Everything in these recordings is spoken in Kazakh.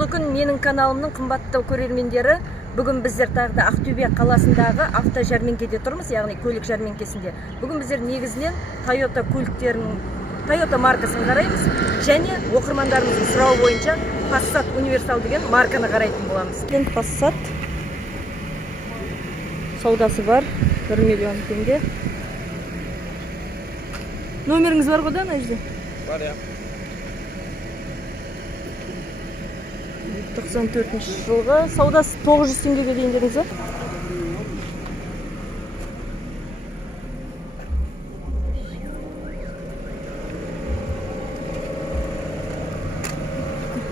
Құттықтаулы күн менің каналымның қымбатты көрермендері. Бүгін біздер тағы да Ақтөбе қаласындағы авто жәрмеңкеде тұрмыз, яғни көлік жәрмеңкесінде. Бүгін біздер негізінен Toyota көліктерінің Toyota маркасын қараймыз және оқырмандарымыздың сұрауы бойынша Passat универсал деген марканы қарайтын боламыз. Passat саудасы бар, 1 миллион теңге. Номеріңіз бар ғой да, Нәжде? Бар, я. 94 жылғы саудасы 900 теңгеге дейін дедіңіз ба?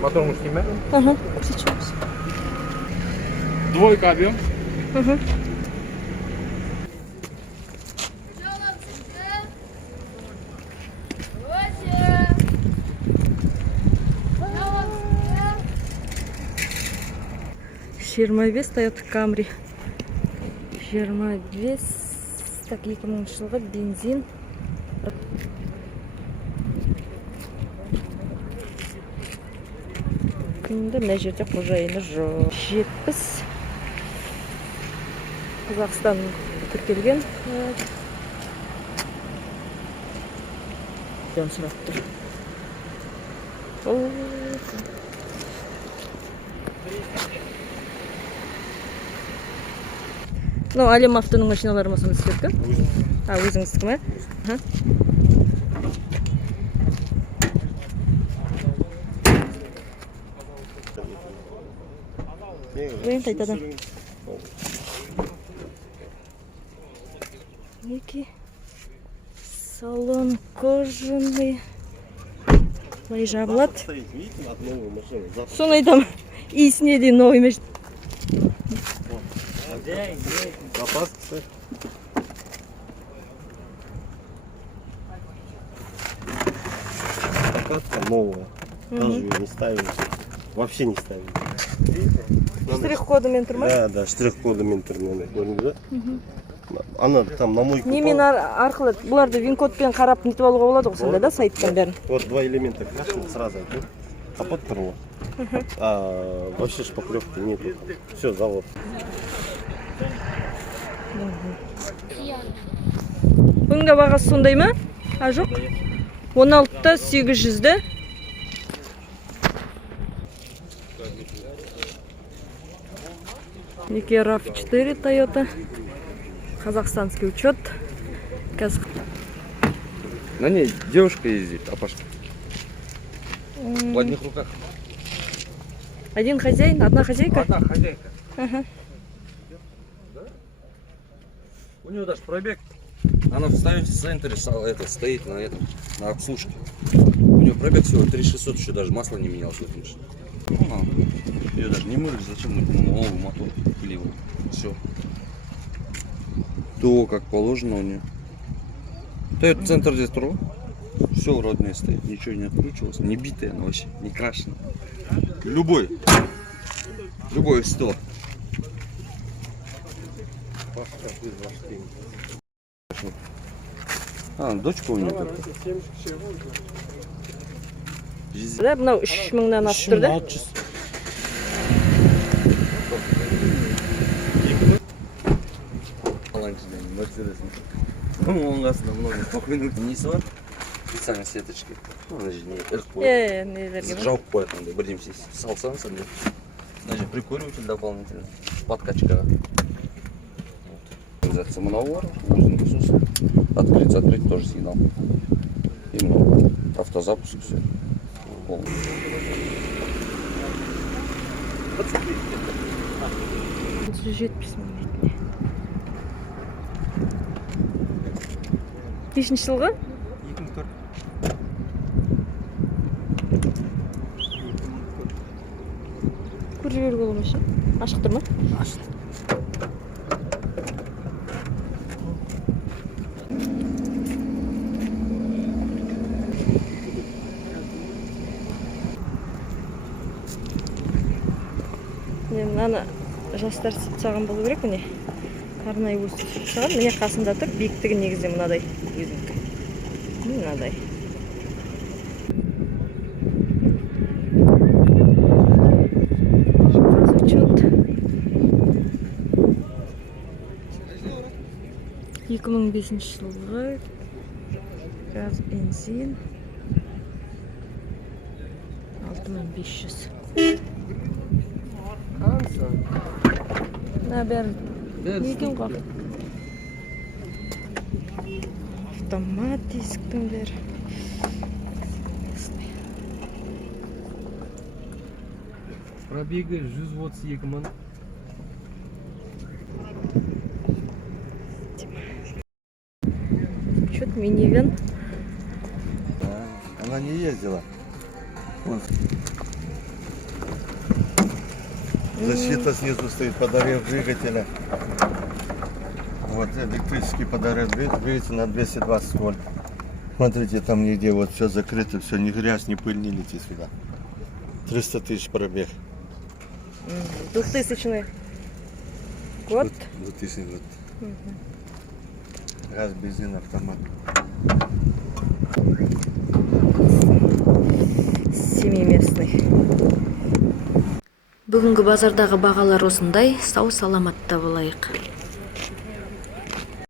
Мотор мужский, да? Ага, сейчас. Двойка объем. Ага. Toyota Camry 25 так 2000 жылғы бензин. Енді мына жерде қожайыны жоқ. 70 Қазақстан тіркелген. Жан сұрап тұр. Әлем автоның машиналары ма сонда сіздердікі? Өзіңіздікі ме? Қайтадан. Салон кожаный. Былай жабылады. Соны айтам. Иісіне дейін новый машина. Запас, кстати. Прокатка новая. Даже ее не ставили. Вообще не ставили. Штрих-кодымен тұр ма? Да, штрих-кодымен тұр. Она там на мойку. Немен арқылы бұларды вин-кодпен қарап нетіп алуға болады ғой сонда да сайттан бәрін. Вот два элемента крашены сразу. Капот тұрлы. Вообще шпаклевки нету. Все, завод. Бұның да бағасы сондай ма? Жоқ. 16-та 800-ді. RAV4 Toyota. Казахстанский учет. На ней девушка ездит, Апашка. В одних руках. Один хозяин, одна хозяйка? Одна хозяйка. Ага. У нее даже пробег. Она в Toyota центре стоит на обслужке. У нее пробег всего 3600, еще даже масло не менялось в этой машине. Ее даже не мыли, зачем новый мотор пилил. Все. То, как положено у нее. Toyota центр здесь тру. Все родное стоит, ничего не откручивалось, не битое, но вообще не крашено. Любой 100. Дочка у нее только. Да, мынау 3000-нан асып тұр да? Мерседес. Оның қасында много спокойно несі бар. Специальные сеточки. Даже не эх, жауып қояды андай бірдемесе салсаң сонда. Даже прикуриватель дополнительно. Подкачка. Мынау бар. Өзінің сосын. Открыть тоже сигнал. Именно автозапуск все. 170 мың. Нешінші жылғы? 2004. Көріп жіберуге бола ма ше? Ашық тұр ма? Ашық. Мынаны жастар саған болу керек міне. Арнайы өсіп шығады. Міне қасында тұр. Биіктігі негізде мынадай. Мынадай. 2005 жылғы газ бензин 6500. На бәрі некен қақ? Автомат дисктің бәрі. Пробеги 132 мың. Чет минивэн. Она не ездила. Вот. Защита снизу стоит, подогрев двигателя. Вот электрический подогрев двигателя на 220 вольт. Смотрите, там нигде вот все закрыто, все, ни грязь, ни пыль не летит сюда. 300 тысяч пробег. 2000 год. 2000 год. Газ, бензин, автомат. Семиместный. Бүгінгі базардағы бағалар осындай. Сау саламатта болайық.